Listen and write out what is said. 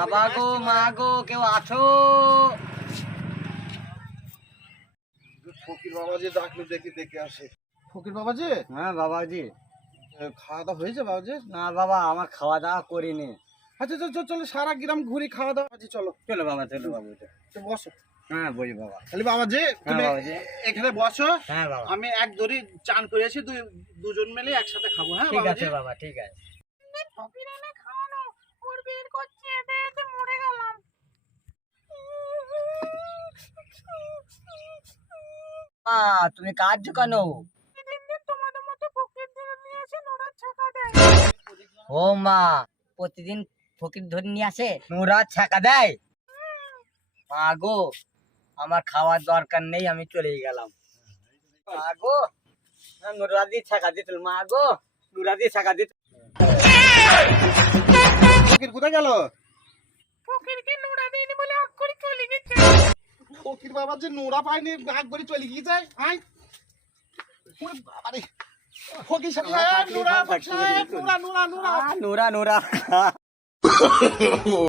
বাবা গো মা গো কেউ আছো? ফকির বাবাজি ডাকলে দেখি দেখে আসে। ফকির বাবাজি, হ্যাঁ বাবাজি। খাওয়া দাওয়া হয়েছে বাবাজি? না বাবা, আমার খাওয়া দাওয়া করিনি। আচ্ছা চলো চলো, সারা গ্রাম ঘুরি, খাওয়া দাওয়া বাবাজি, চলো চলো বাবা, চলো বাবু। বসো। হ্যাঁ বলি বাবা। তাহলে বাবাজি তুমি বাবাজি। এখানে বসো। হ্যাঁ বাবা, আমি এক দড়ি চান করেছি, দুজন মিলে একসাথে খাবো। হ্যাঁ ঠিক বাবাজি। আছে বাবা, ঠিক আছে। ফকির এনে খাওয়ানো, ওর বের করছে, এতে এতে মরে গেলাম। মা তুমি কাঁদছো কেন? দিন দিন তোমাদের মতো ফকিরদের নিয়ে এসে নোড়ার ছাকা দেয়। ও মা, প্রতিদিন ফকির ধরে নিয়ে আসে নোরা ছাকা দেয়? মা গো, আমার খাওয়ার দরকার নেই, আমি চলে গেলাম। মা গো, নোরা দিয়ে ছাকা দিত। মা গো, নোরা দিয়ে ছাকা দিত। ফকির কোথায় গেল? ফকিরকে নোড়া দিইনি বলে আগ করে চলে গেছে। ফকির বাবাজি নোরা পায়নি, ভাগ করে চলে গিয়েছে। আয় ওরে বাবারে, ফকির সাহেব, Nora Nora Nora Nora. Nora Nora